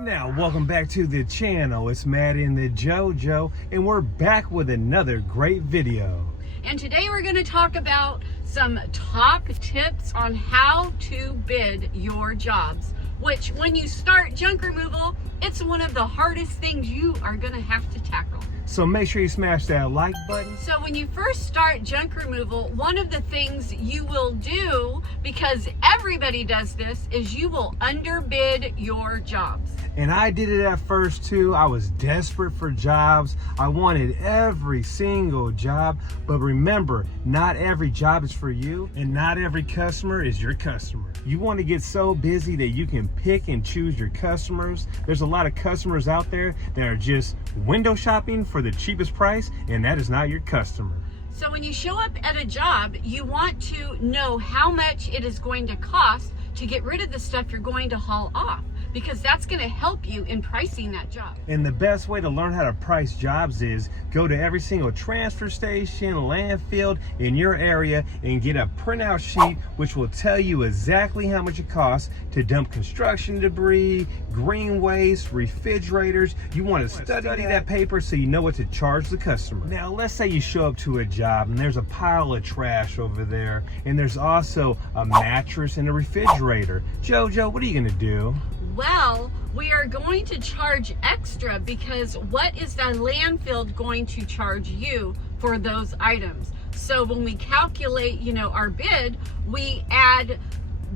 Now, welcome back to the channel. It's Matt and the JoJo, and we're back with another great video. And today we're going to talk about some top tips on how to bid your jobs, which when you start junk removal, it's one of the hardest things you are going to have to tackle. So make sure you smash that like button. So when you first start junk removal, one of the things you will do, because everybody does this, is you will underbid your jobs. And I did it at first too. I was desperate for jobs. I wanted every single job. But remember, not every job is for you, and not every customer is your customer. You want to get so busy that you can pick and choose your customers. There's a lot of customers out there that are just window shopping for the cheapest price, and that is not your customer. So when you show up at a job, you want to know how much it is going to cost to get rid of the stuff you're going to haul off, because that's going to help you in pricing that job. And the best way to learn how to price jobs is go to every single transfer station, landfill in your area and get a printout sheet which will tell you exactly how much it costs to dump construction debris, green waste, refrigerators. You want to study that paper so you know what to charge the customer. Now, let's say you show up to a job and there's a pile of trash over there, and there's also a mattress and a refrigerator. JoJo, what are you going to do? Well, we are going to charge extra, because what is the landfill going to charge you for those items? So when we calculate, our bid, we add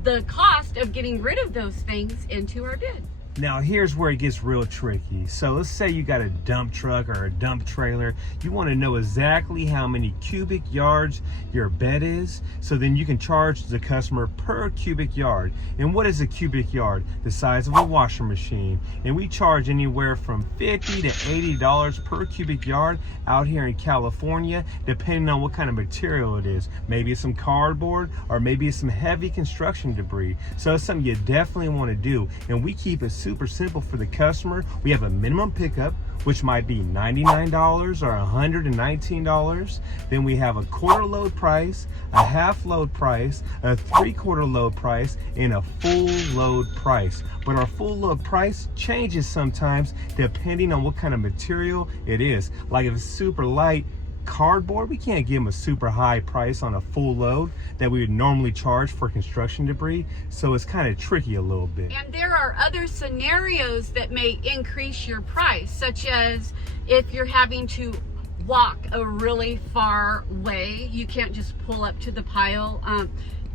the cost of getting rid of those things into our bid. Now, here's where it gets real tricky. So let's say you got a dump truck or a dump trailer. You want to know exactly how many cubic yards your bed is, so then you can charge the customer per cubic yard. And what is a cubic yard? The size of a washing machine. And we charge anywhere from $50 to $80 per cubic yard out here in California, depending on what kind of material it is. Maybe it's some cardboard, or maybe it's some heavy construction debris. So it's something you definitely want to do. And we keep it super simple for the customer. We have a minimum pickup, which might be $99 or $119. Then we have a quarter load price, a half load price, a 3/4 load price, and a full load price. But our full load price changes sometimes depending on what kind of material it is. Like if it's super light cardboard, we can't give them a super high price on a full load that we would normally charge for construction debris. So it's kind of tricky a little bit. And there are other scenarios that may increase your price, such as if you're having to walk a really far way, you can't just pull up to the pile.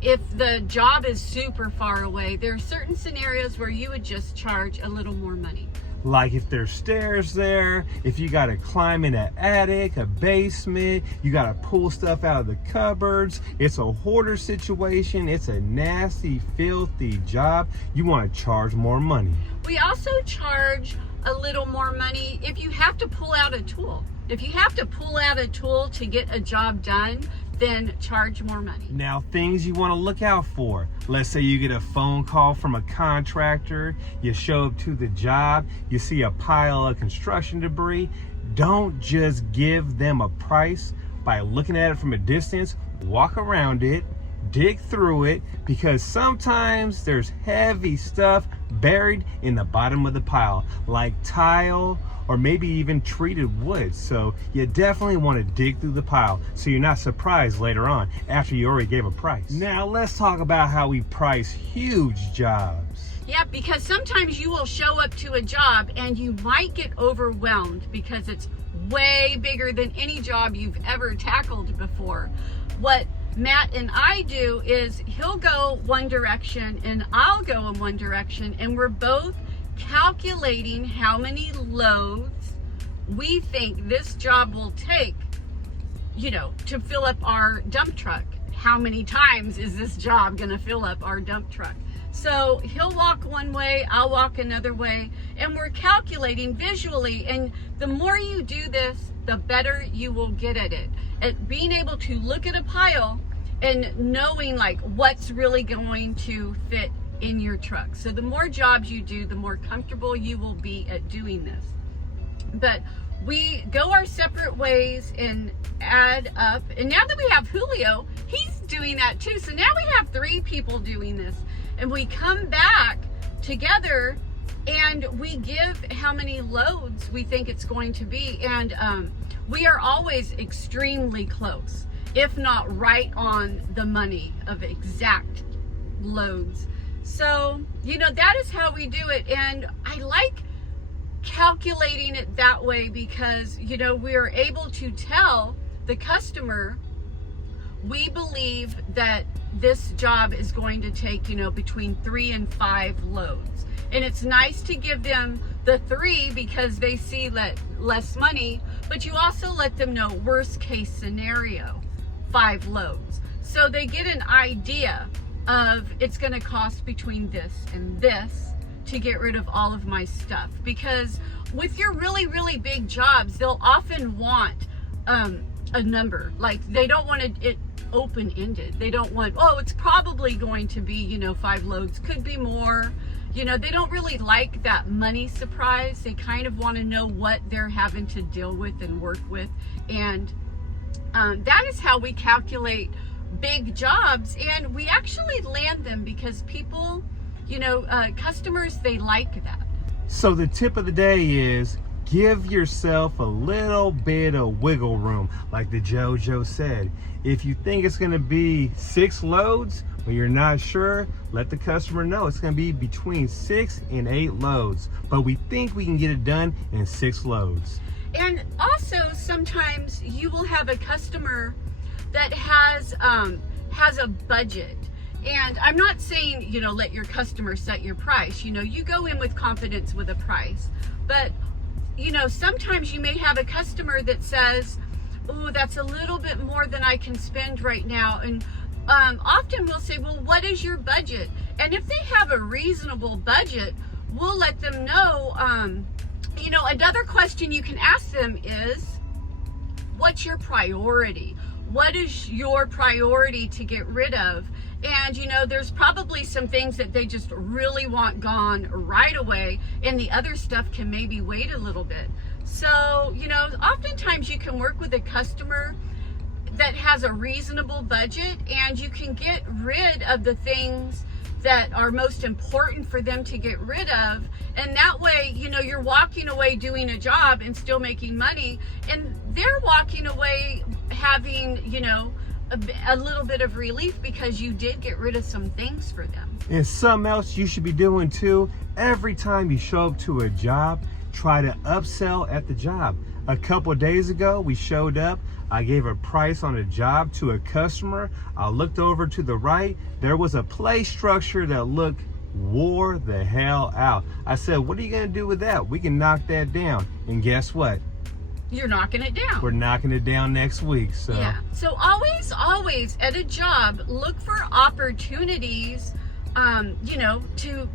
If the job is super far away, there are certain scenarios where you would just charge a little more money. Like if there's stairs there, if you got to climb in an attic, a basement, you got to pull stuff out of the cupboards, it's a hoarder situation, it's a nasty, filthy job, you want to charge more money. We also charge a little more money if you have to pull out a tool. If you have to pull out a tool to get a job done, then charge more money. Now, things you want to look out for. Let's say you get a phone call from a contractor, you show up to the job, you see a pile of construction debris. Don't just give them a price by looking at it from a distance. Walk around it, dig through it, because sometimes there's heavy stuff buried in the bottom of the pile, like tile or maybe even treated wood. So you definitely want to dig through the pile so you're not surprised later on after you already gave a price. Now let's talk about how we price huge jobs. Yeah, because sometimes you will show up to a job and you might get overwhelmed because it's way bigger than any job you've ever tackled before. What Matt and I do is he'll go one direction and I'll go in one direction, and we're both calculating how many loads we think this job will take, to fill up our dump truck. How many times is this job going to fill up our dump truck? So he'll walk one way, I'll walk another way, and we're calculating visually. And the more you do this, the better you will get at it, at being able to look at a pile and knowing like what's really going to fit in your truck. So the more jobs you do, the more comfortable you will be at doing this. But we go our separate ways and add up. And now that we have Julio, he's doing that too. So now we have 3 people doing this. And we come back together and we give how many loads we think it's going to be, and we are always extremely close, if not right on the money of exact loads. So, you know, that is how we do it, and I like calculating it that way because, you know, we are able to tell the customer we believe that this job is going to take, you know, between 3 and 5 loads. And it's nice to give them the 3 because they see less money, but you also let them know worst case scenario, 5 loads. So they get an idea of it's going to cost between this and this to get rid of all of my stuff. Because with your really, really big jobs, they'll often want a number. Like, they don't want it open-ended. They don't want, oh, it's probably going to be, you know, 5 loads, could be more. You know, they don't really like that money surprise. They kind of want to know what they're having to deal with and work with. And that is how we calculate big jobs, and we actually land them because people, you know, customers, they like that. So the tip of the day is give yourself a little bit of wiggle room. Like the JoJo said, if you think it's going to be 6 loads, but you're not sure, let the customer know it's going to be between 6 and 8 loads. But we think we can get it done in 6 loads. And also, sometimes you will have a customer that has a budget. And I'm not saying, you know, let your customer set your price. You know, you go in with confidence with a price. But, you know, sometimes you may have a customer that says, oh, that's a little bit more than I can spend right now. And often we'll say, well, what is your budget? And if they have a reasonable budget, we'll let them know. You know, another question you can ask them is, what's your priority? What is your priority to get rid of? And, you know, there's probably some things that they just really want gone right away, and the other stuff can maybe wait a little bit. So, you know, oftentimes you can work with a customer that has a reasonable budget, and you can get rid of the things that are most important for them to get rid of. And that way, you know, you're walking away doing a job and still making money, and they're walking away having, you know, a little bit of relief because you did get rid of some things for them. And something else you should be doing too, every time you show up to a job, try to upsell at the job. A couple of days ago, we showed up, I gave a price on a job to a customer. I looked over to the right, there was a play structure that looked wore the hell out. I said, what are you gonna do with that? We can knock that down. And guess what? You're knocking it down. We're knocking it down next week. So yeah. So always at a job, look for opportunities, you know, to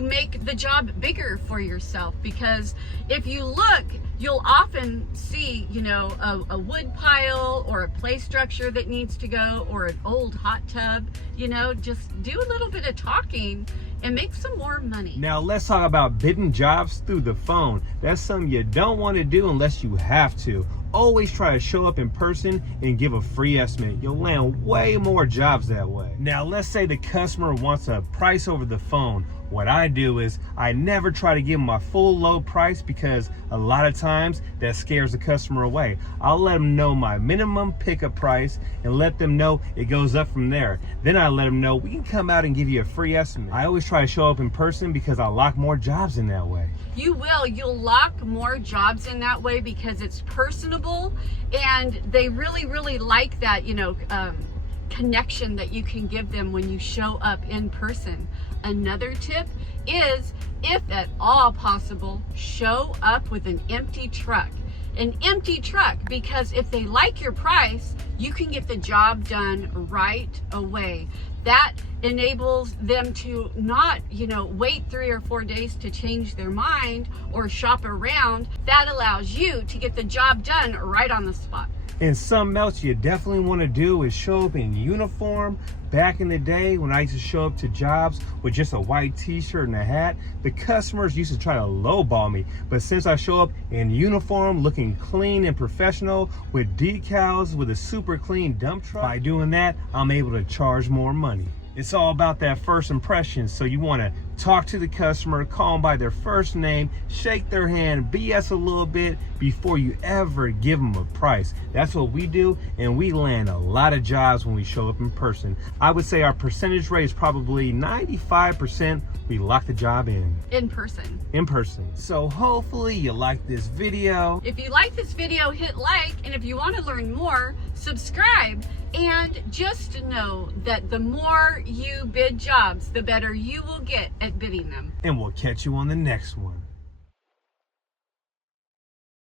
make the job bigger for yourself. Because if you look, you'll often see, you know, a wood pile or a play structure that needs to go, or an old hot tub. You know, just do a little bit of talking and make some more money. Now let's talk about bidding jobs through the phone. That's something you don't want to do unless you have to. Always try to show up in person and give a free estimate. You'll land way more jobs that way. Now let's say the customer wants a price over the phone. What I do is I never try to give them my full low price, because a lot of times that scares the customer away. I'll let them know my minimum pickup price and let them know it goes up from there. Then I let them know we can come out and give you a free estimate. I always try to show up in person because I lock more jobs in that way. You will. You'll lock more jobs in that way because it's personable, and they really, really like that, you know, connection that you can give them when you show up in person. Another tip is, if at all possible, show up with an empty truck. An empty truck, because if they like your price, you can get the job done right away. That enables them to not, you know, wait 3 or 4 days to change their mind or shop around. That allows you to get the job done right on the spot. And something else you definitely want to do is show up in uniform. Back in the day when I used to show up to jobs with just a white t-shirt and a hat, the customers used to try to lowball me. But since I show up in uniform, looking clean and professional with decals, with a super clean dump truck, by doing that, I'm able to charge more money. It's all about that first impression, so you want to talk to the customer, call them by their first name, shake their hand, BS a little bit before you ever give them a price. That's what we do, and we land a lot of jobs when we show up in person. I would say our percentage rate is probably 95%. We lock the job in. In person. In person. So hopefully you like this video. If you like this video, hit like, and if you want to learn more, subscribe. And just know that the more you bid jobs, the better you will get at bidding them. And we'll catch you on the next one.